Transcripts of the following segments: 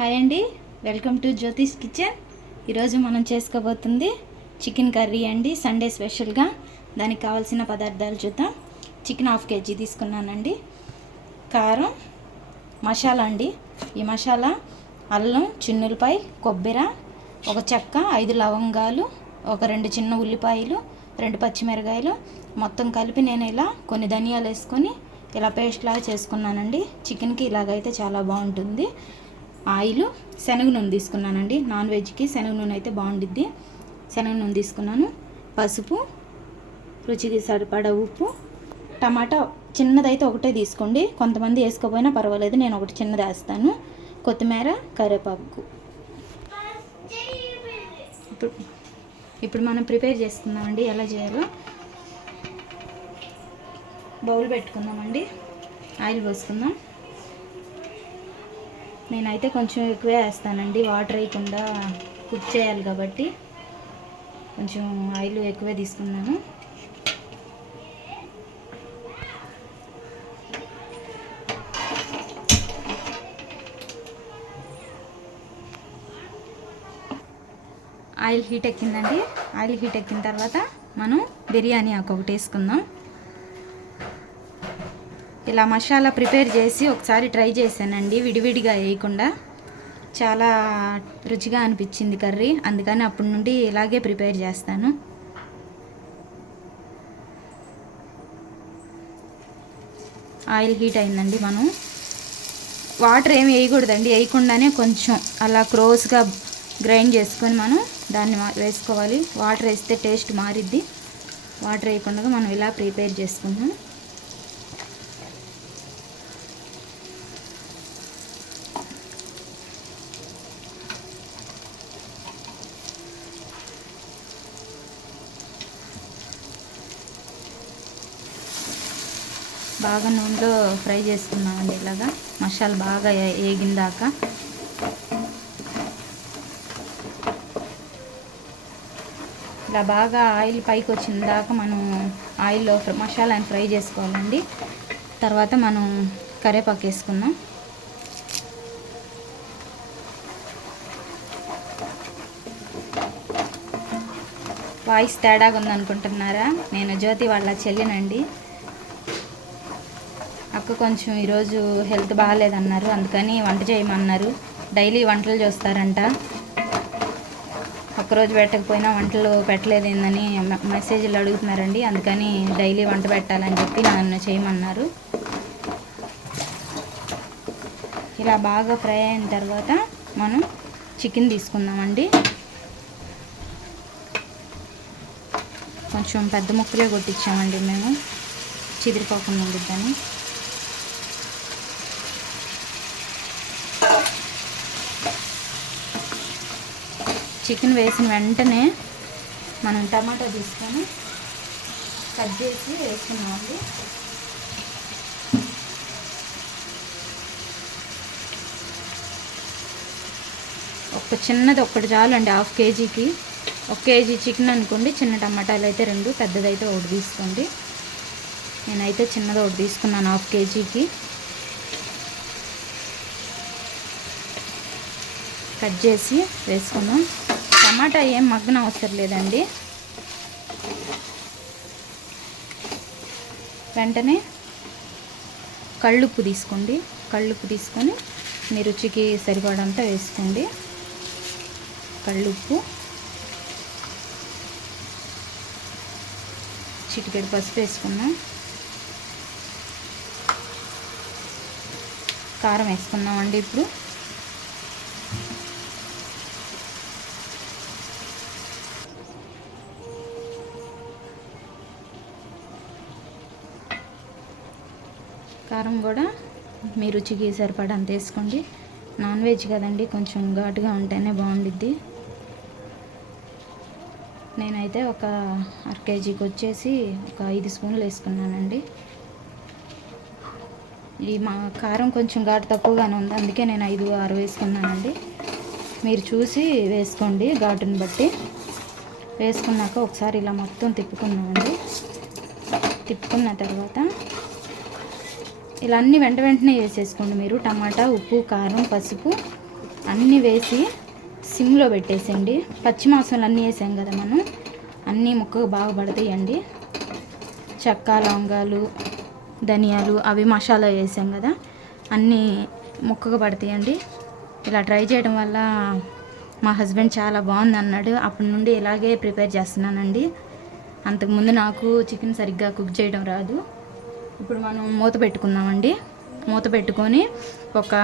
Hi అండి, welcome to Jyothish kitchen. ఈరోజు మనం చేసుకోబోతుంది చికెన్ కర్రీ అండి. సండే స్పెషల్గా దానికి కావాల్సిన పదార్థాలు చూద్దాం. చికెన్ 1/2 kg తీసుకున్నానండి. కారం, మసాలా అండి. ఈ మసాలా అల్లం, చిన్నులపాయ, కొబ్బరి, ఒక చెక్క, 5 లవంగాలు, ఒక 2 చిన్న ఉల్లిపాయలు, 2 పచ్చిమిరకాయలు మొత్తం కలిపి నేను ఇలా కొన్ని ధనియాలు వేసుకొని ఇలా పేస్ట్ లాగా చేసుకున్నానండి. చికెన్కి ఇలాగైతే చాలా బాగుంటుంది. ఆయిల్, శనగ నూనె తీసుకున్నానండి. నాన్ వెజ్కి శనగ నూనె అయితే బాగుండిద్ది. శనగ నూనె తీసుకున్నాను. పసుపు, రుచికి సరిపడా ఉప్పు, టమాటా చిన్నదైతే ఒకటే తీసుకోండి, కొంతమంది వేసుకోపోయినా పర్వాలేదు, నేను ఒకటి చిన్నది వేస్తాను. కొత్తిమీర, కరివేపాకు. ఇప్పుడు మనం ప్రిపేర్ చేసుకుందామండి. ఎలా చేయాలో బౌల్ పెట్టుకుందామండి. ఆయిల్ పోసుకుందాం. నేనైతే కొంచెం ఎక్కువే వేస్తానండి, వాటర్ వేయకుండా కుక్ చేయాలి కాబట్టి కొంచెం ఆయిల్ ఎక్కువే తీసుకున్నాను. ఆయిల్ హీట్ ఎక్కిందండి. ఆయిల్ హీట్ ఎక్కిన తర్వాత మనం బిర్యానీ ఆకు ఒకటి వేసుకుందాం. ఇలా మసాలా ప్రిపేర్ చేసి ఒకసారి ట్రై చేశానండి, విడివిడిగా వేయకుండా. చాలా రుచిగా అనిపించింది కర్రీ, అందుకని అప్పటి నుండి ఇలాగే ప్రిపేర్ చేస్తాను. ఆయిల్ హీట్ అయిందండి. మనం వాటర్ ఏమి వేయకూడదండి, వేయకుండానే కొంచెం అలా క్లోజ్గా గ్రైండ్ చేసుకొని మనం దాన్ని వేసుకోవాలి. వాటర్ వేస్తే టేస్ట్ మారిద్ది. వాటర్ వేయకుండా మనం ఇలా ప్రిపేర్ చేసుకుందాం. బాగా నూనెలో ఫ్రై చేసుకున్నామండి. ఇలాగా మసాలా బాగా వేగిందాక ఇలా బాగా ఆయిల్ పైకి వచ్చిన దాకా మనం ఆయిల్లో మసాలాని ఫ్రై చేసుకోవాలండి. తర్వాత మనం కరివేపాకు వేసుకుందాం. వాయిస్ తేడాగా ఉందనుకుంటున్నారా? నేను జ్యోతి వాళ్ళ చెల్లినండి. అక్క కొంచెం ఈరోజు హెల్త్ బాగాలేదన్నారు, అందుకని వంట చేయమన్నారు. డైలీ వంటలు చూస్తారంట. ఒక్కరోజు పెట్టకపోయినా వంటలు పెట్టలేదేందని మెసేజ్లు అడుగుతున్నారండి, అందుకని డైలీ వంట పెట్టాలని చెప్పి నన్ను చేయమన్నారు. ఇలా బాగా ఫ్రై అయిన తర్వాత మనం చికెన్ తీసుకుందామండి. కొంచెం పెద్ద ముక్కలే కొట్టించామండి మేము, చిదిరిపోకుండా ఉండిద్దని. చికెన్ వేసిన వెంటనే మనం టమాటా తీసుకొని కట్ చేసి వేసుకున్నామండి. చిన్నది ఒక్కటి చాలు అండి. 1/2 kgకి 1 kg చికెన్ అనుకోండి. చిన్న టమాటాలు అయితే 2, పెద్దదైతే 1 తీసుకోండి. నేనైతే చిన్నది 1 తీసుకున్నాను 1/2 kgకి. కట్ చేసి వేసుకున్నాం. టమాటా ఏం మగ్గన అవసరం లేదండి. వెంటనే కళ్ళుప్పు తీసుకోండి. కళ్ళుప్పు తీసుకొని మీ రుచికి సరిపడంతా వేసుకోండి. కళ్ళుప్పు, చిటికెడు పసుపు వేసుకున్నాం. కారం వేసుకున్నామండి. ఇప్పుడు కారం కూడా మీ రుచికి సరిపడంత వేసుకోండి. నాన్ వెజ్ కదండి, కొంచెం ఘాటుగా ఉంటేనే బాగుండిద్ది. నేనైతే ఒక 1/2 kgకి వచ్చేసి ఒక 5 స్పూన్లు వేసుకున్నానండి. ఈ మా కారం కొంచెం ఘాటు తక్కువగానే ఉంది, అందుకే నేను 5, 6 వేసుకున్నానండి. మీరు చూసి వేసుకోండి ఘాటుని బట్టి. వేసుకున్నాక ఒకసారి ఇలా మొత్తం తిప్పుకున్నామండి. తిప్పుకున్న తర్వాత ఇలా అన్నీ వెంటనే వేసేసుకోండి మీరు. టమాటా, ఉప్పు, కారం, పసుపు, అన్నీ వేసి సిమ్లో పెట్టేసండి. పచ్చి మాంసాలు అన్నీ వేసాం కదా మనం, అన్నీ ముక్కకు బాగా పడతాయండి. చెక్క, లవంగాలు, ధనియాలు అవి మసాలా వేసాం కదా, అన్నీ ముక్కకు పడతాయండి. ఇలా ట్రై చేయడం వల్ల మా హస్బెండ్ చాలా బాగుంది అన్నాడు. అప్పటి నుండి ఇలాగే ప్రిపేర్ చేస్తున్నానండి. అంతకుముందు నాకు చికెన్ సరిగ్గా కుక్ చేయడం రాదు. ఇప్పుడు మనం మూత పెట్టుకుందామండి. మూత పెట్టుకొని ఒక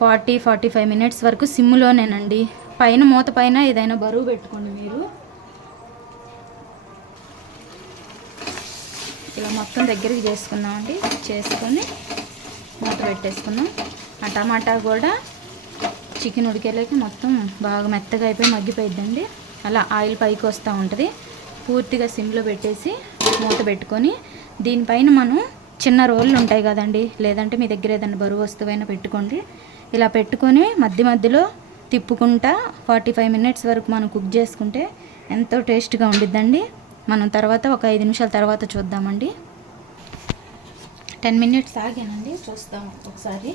40-45 మినిట్స్ వరకు సిమ్లోనేనండి. పైన మూత పైన ఏదైనా బరువు పెట్టుకోండి మీరు. ఇలా మొత్తం దగ్గరికి చేసుకున్నామండి. చేసుకొని మూత పెట్టేసుకున్నాం. ఆ టమాటా కూడా చికెన్ ఉడికేలేక మొత్తం బాగా మెత్తగా అయిపోయి మగ్గిపోయిద్దండి. అలా ఆయిల్ పైకి వస్తూ ఉంటుంది. పూర్తిగా సిమ్లో పెట్టేసి మూత పెట్టుకొని దీనిపైన మనం చిన్న రోళ్ళు ఉంటాయి కదండి, లేదంటే మీ దగ్గర ఏదైనా బరువు వస్తువైనా పెట్టుకోండి. ఇలా పెట్టుకొని మధ్య మధ్యలో తిప్పుకుంటా 45 మినిట్స్ వరకు మనం కుక్ చేసుకుంటే ఎంతో టేస్ట్గా ఉండిద్దండి. మనం తర్వాత ఒక 5 నిమిషాల తర్వాత చూద్దామండి. 10 మినిట్స్ ఆగానండి, చూస్తాం ఒకసారి.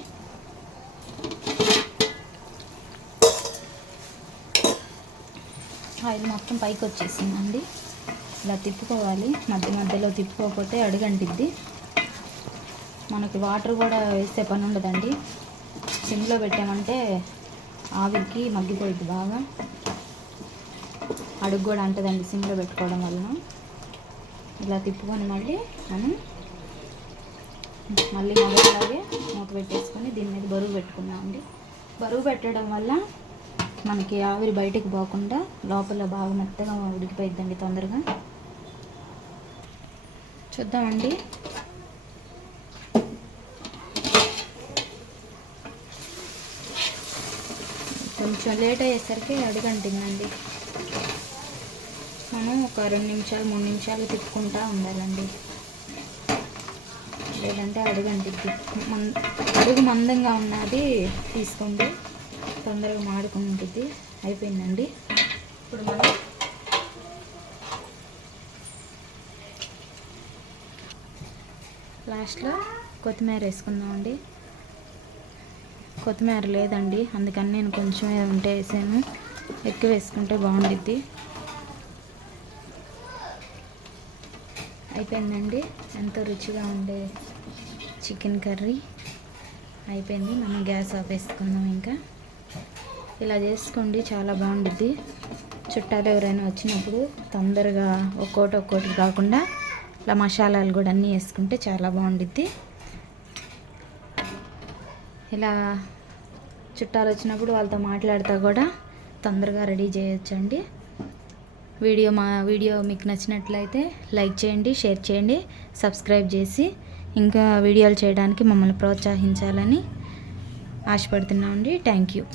ఆయిల్ మొత్తం పైకి వచ్చేసిందండి. ఇలా తిప్పుకోవాలి, మధ్య మధ్యలో తిప్పుకోకపోతే అడుగంటిద్ది. మనకి వాటర్ కూడా వేసే పని ఉండదండి. సిమ్లో పెట్టామంటే ఆవిరికి మగ్గిపోయిద్ది బాగా, అడుగు కూడా అంటదండి సిమ్లో పెట్టుకోవడం వలన. ఇలా తిప్పుకొని మళ్ళీ మనం మొదటిలాగే మూత పెట్టేసుకొని దీని మీద బరువు పెట్టుకున్నామండి. బరువు పెట్టడం వల్ల మనకి ఆవిరి బయటికి పోకుండా లోపల బాగా మెత్తగా ఉడికిపోయిద్దండి తొందరగా. చూద్దామండి. కొంచెం లేట్ అయ్యేసరికి అడుగంటిందండి. మనం ఒక 2 నిమిషాలు 3 నిమిషాలు తిప్పుకుంటూ ఉండాలండి, లేదంటే అడుగంటిద్ది. అడుగు మందంగా ఉన్నది తీసుకోండి, తొందరగా మాడుకుంటుంది. అయిపోయిందండి. ఇప్పుడు మనం లాస్ట్లో కొత్తిమీర వేసుకుందామండి. కొత్తిమీర లేదండి, అందుకని నేను కొంచెం ఉంటే వేసాను. ఎక్కువ వేసుకుంటే బాగుండిద్ది. అయిపోయిందండి. ఎంతో రుచిగా ఉండే చికెన్ కర్రీ అయిపోయింది. మనం గ్యాస్ ఆఫ్ వేసుకుందాం. ఇంకా ఇలా చేసుకోండి, చాలా బాగుండిద్ది. చుట్టాలు ఎవరైనా వచ్చినప్పుడు తొందరగా ఒక్కోటి కాకుండా ఇలా మసాలాలు కూడా అన్నీ వేసుకుంటే చాలా బాగుండిద్ది. ఇలా చుట్టాలు వచ్చినప్పుడు వాళ్ళతో మాట్లాడుతూ కూడా తొందరగా రెడీ చేయొచ్చండి. మా వీడియో మీకు నచ్చినట్లయితే లైక్ చేయండి, షేర్ చేయండి, సబ్స్క్రైబ్ చేసి ఇంకా వీడియోలు చేయడానికి మమ్మల్ని ప్రోత్సహించాలని ఆశపడుతున్నామండి. Thank you.